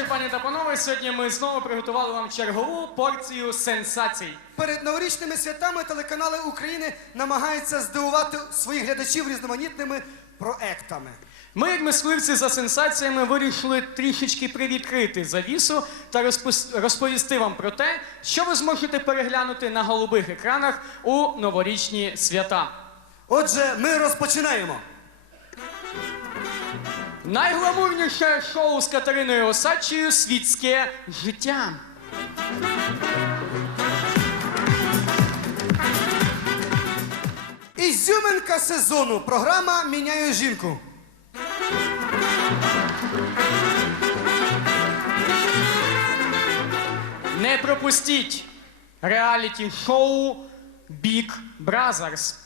вечір, пані та панове. Сьогодні ми знову приготували вам чергову порцію сенсацій. Перед новорічними святами телеканали України намагаються здивувати своїх глядачів різноманітними проектами. Ми, як мисливці за сенсаціями, вирішили трішечки привідкрити завісу та розпос- розповісти вам про те, що ви зможете переглянути на голубих екранах у новорічні свята. Отже, ми розпочинаємо. Найгламурніше шоу з Катериною Осадчою світське життя. Ізюминка сезону. Програма Міняю жінку. Не пропустіть реаліті-шоу Big Brothers.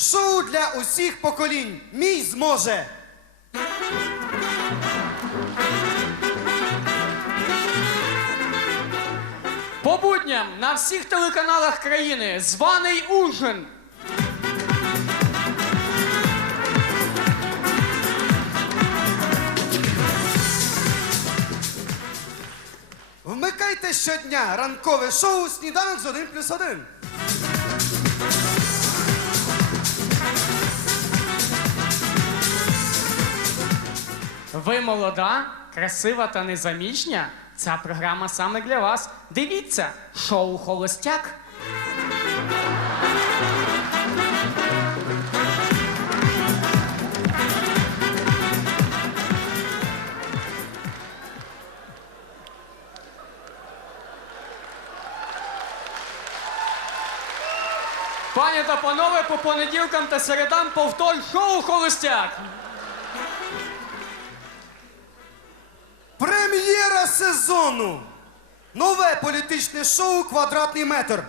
Шоу для усіх поколінь. Мій зможе. По будням на всіх телеканалах країни званий ужин. Вмикайте щодня ранкове шоу Сніданок з 1 плюс 1. Ви молода, красива та незаміжня? Ця програма саме для вас. Дивіться, шоу Холостяк. Пані та панове, по понеділкам та середам повтор шоу Холостяк. Сезону. Нове політичне шоу Квадратний метр.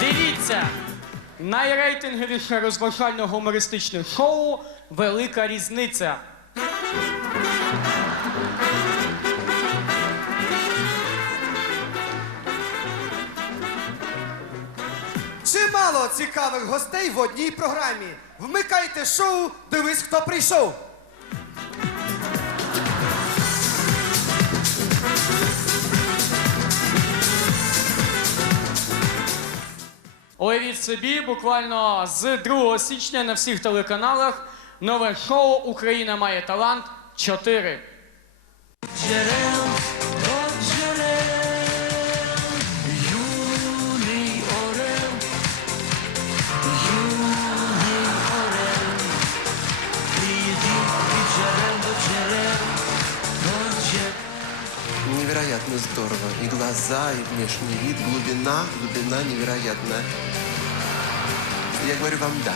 Дивіться! Найрейтинговіше розважально-гумористичне шоу Велика різниця. Чимало цікавих гостей в одній програмі. Вмикайте шоу, дивись, хто прийшов. Уявіть собі, буквально з 2 січня на всіх телеканалах нове шоу Україна має талант 4. Джерел, глаза, и внешний вид, глубина, глубина невероятная. Я говорю вам да.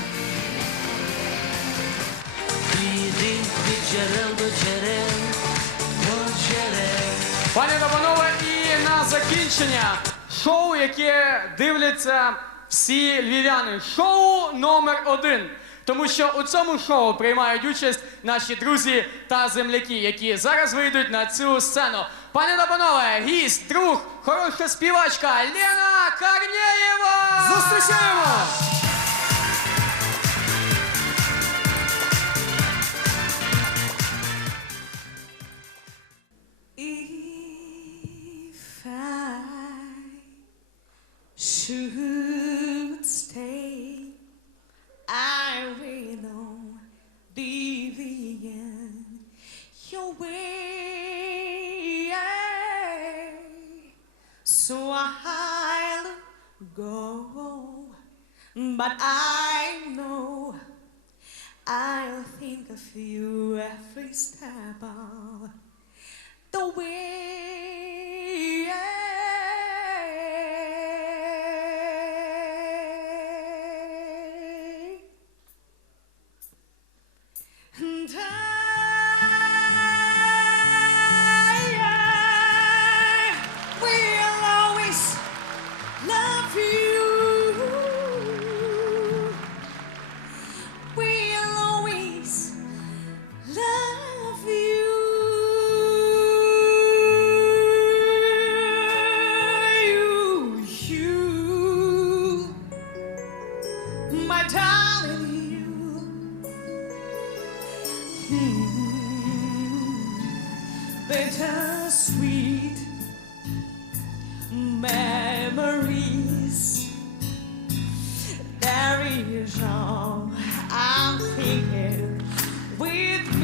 Пані та панове, і на закінчення шоу, яке дивляться всі львів'яни. Шоу номер один. Тому що у цьому шоу приймають участь наші друзі та земляки, які зараз вийдуть на цю сцену. Пане та панове, гість, друг, хороша співачка Лена Корнеєва! Зустрічаємо! But I know I'll think of you every step of bittersweet memories. There is all I'm thinking with